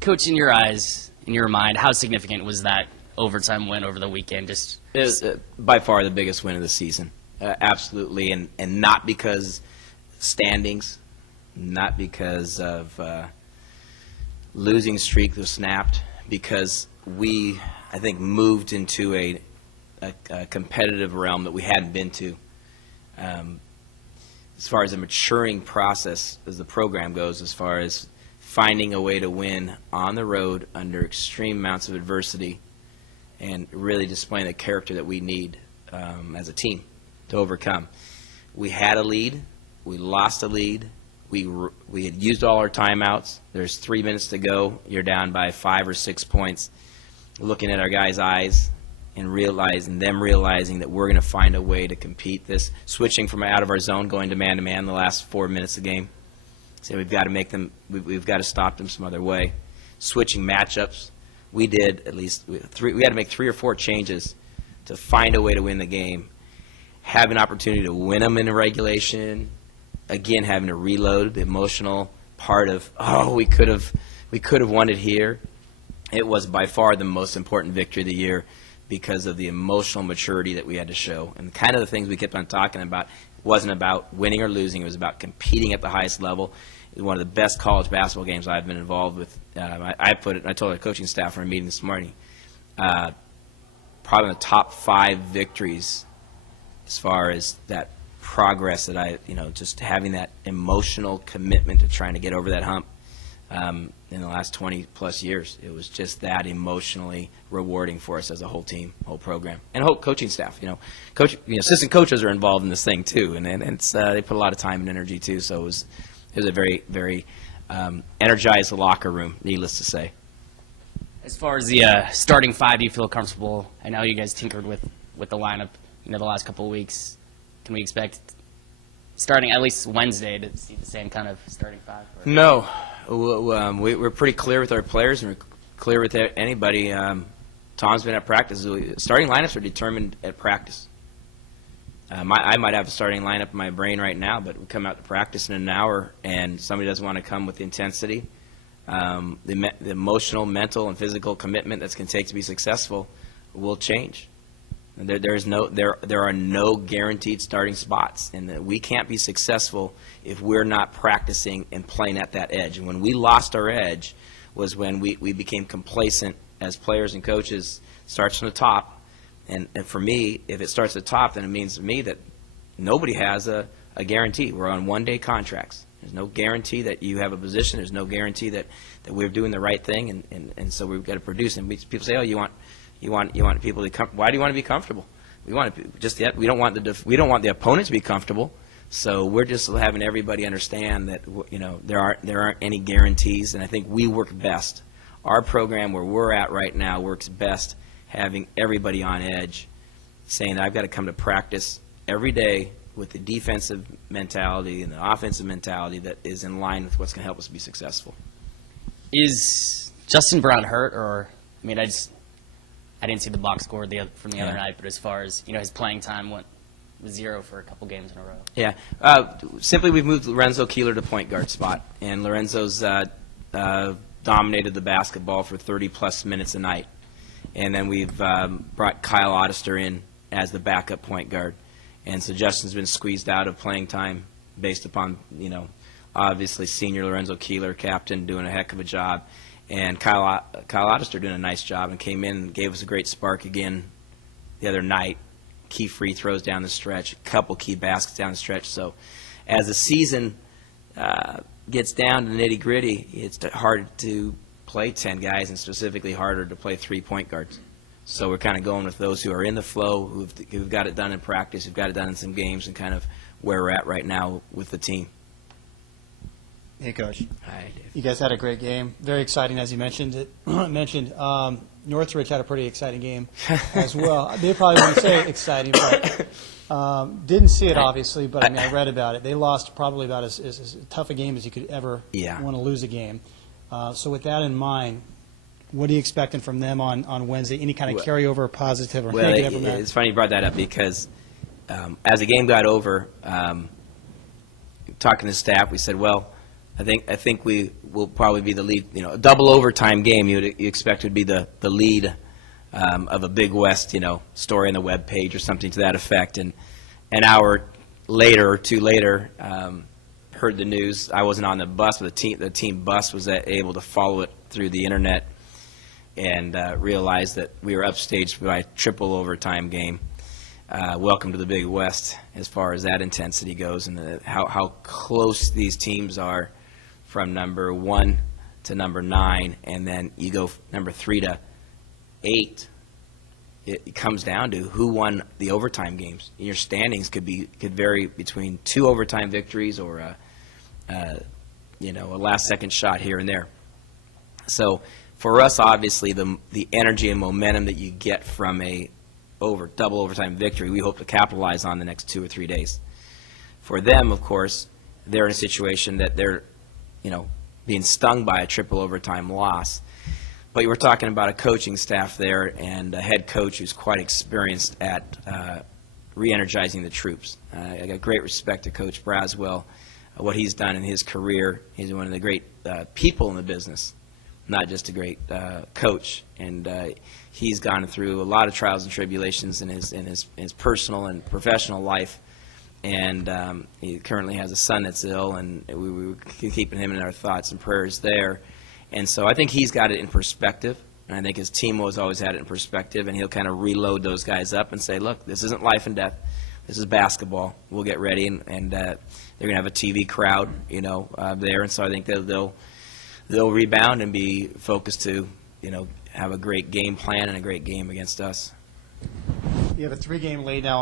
Coach, in your eyes, in your mind, how significant was that overtime win over the weekend? It was by far the biggest win of the season, absolutely, and not because standings, not because of losing streak was snapped, because we, I think, moved into a competitive realm that we hadn't been to. As far as a maturing process as the program goes, as far as finding a way to win on the road under extreme amounts of adversity and really displaying the character that we need as a team to overcome. We had a lead. We lost a lead. We had used all our timeouts. There's 3 minutes to go. You're down by 5 or 6 points. Looking at our guys' eyes and realizing that we're going to find a way to compete this, switching from out of our zone, going to man-to-man the last 4 minutes of the game. So we've got to make them, we've got to stop them some other way. Switching matchups. We did at least we had to make 3 or 4 changes to find a way to win the game. Have an opportunity to win them in a regulation. Again, having to reload the emotional part of, oh, we could have won it here. It was by far the most important victory of the year because of the emotional maturity that we had to show. And kind of the things we kept on talking about wasn't about winning or losing. It was about competing at the highest level. It was one of the best college basketball games I've been involved with. I told our coaching staff in a meeting this morning, probably in the top 5 victories as far as that progress that just having that emotional commitment to trying to get over that hump in the last 20-plus years. It was just that emotionally rewarding for us as a whole team, whole program, and whole coaching staff. Assistant coaches are involved in this thing too, and it's they put a lot of time and energy too. So it was a very, very energized locker room, needless to say. As far as the starting 5, do you feel comfortable? I know you guys tinkered with the lineup, the last couple of weeks. Can we expect starting at least Wednesday to see the same kind of starting 5? Or? No. We're pretty clear with our players, and we're clear with anybody. Tom's been at practice. Starting lineups are determined at practice. I might have a starting lineup in my brain right now, but we come out to practice in an hour, and somebody doesn't want to come with the intensity, the emotional, mental, and physical commitment that's going to take to be successful will change. There are no guaranteed starting spots, and we can't be successful if we're not practicing and playing at that edge. And when we lost our edge was when we became complacent as players and coaches. Starts from the top, and for me, if it starts at the top, then it means to me that nobody has a guarantee. We're on one-day contracts. There's no guarantee that you have a position. There's no guarantee that we're doing the right thing, and so we've got to produce. And people say, oh, you want people to come. Why do you want to be comfortable? We want to we don't want the opponent to be comfortable. So we're just having everybody understand that there aren't any guarantees, and I think we work best. Our program where we're at right now works best having everybody on edge, saying that I've got to come to practice every day with the defensive mentality and the offensive mentality that is in line with what's going to help us be successful. Is Justin Brown hurt, or I didn't see the box score from the other night, but as far as his playing time went 0 for a couple games in a row. Yeah, simply we've moved Lorenzo Keeler to point guard spot, and Lorenzo's dominated the basketball for 30-plus minutes a night. And then we've brought Kyle Ottister in as the backup point guard. And so Justin's been squeezed out of playing time based upon, obviously senior Lorenzo Keeler, captain, doing a heck of a job. And Kyle Ottister doing a nice job and came in and gave us a great spark again the other night. Key free throws down the stretch, a couple key baskets down the stretch. So as the season gets down to the nitty-gritty, it's hard to play 10 guys and specifically harder to play 3 point guards. So we're kind of going with those who are in the flow, who've got it done in practice, who've got it done in some games, and kind of where we're at right now with the team. Hey, Coach. Hi, Dave. You guys had a great game. Very exciting, as you mentioned. Northridge had a pretty exciting game as well. They probably wouldn't say exciting, but didn't see it, obviously, but I read about it. They lost probably about as tough a game as you could ever want to lose a game. So with that in mind, what are you expecting from them on Wednesday? Any kind of carryover, positive or negative from that? It's funny you brought that up because as the game got over, talking to the staff, we said, well, I think we will probably be the lead. A double overtime game you expect would be the lead of a Big West story on the web page or something to that effect. And an hour later or two later, heard the news. I wasn't on the bus, but the team bus was able to follow it through the internet and realized that we were upstaged by a triple overtime game. Welcome to the Big West as far as that intensity goes, and how close these teams are from number 1 to number 9, and then you go number 3 to 8. It comes down to who won the overtime games. Your standings could vary between 2 overtime victories or a last-second shot here and there. So for us, obviously, the energy and momentum that you get from a double overtime victory, we hope to capitalize on the next 2 or 3 days. For them, of course, they're in a situation that they're, being stung by a triple overtime loss. But you were talking about a coaching staff there and a head coach who's quite experienced at re-energizing the troops. I got great respect to Coach Braswell, what he's done in his career. He's one of the great people in the business, not just a great coach. And he's gone through a lot of trials and tribulations in his personal and professional life. And he currently has a son that's ill, and we're keeping him in our thoughts and prayers there. And so I think he's got it in perspective, and I think his team has always had it in perspective, and he'll kind of reload those guys up and say, look, this isn't life and death. This is basketball. We'll get ready, and they're going to have a TV crowd, there. And so I think they'll rebound and be focused to, have a great game plan and a great game against us. You have a 3-game lead now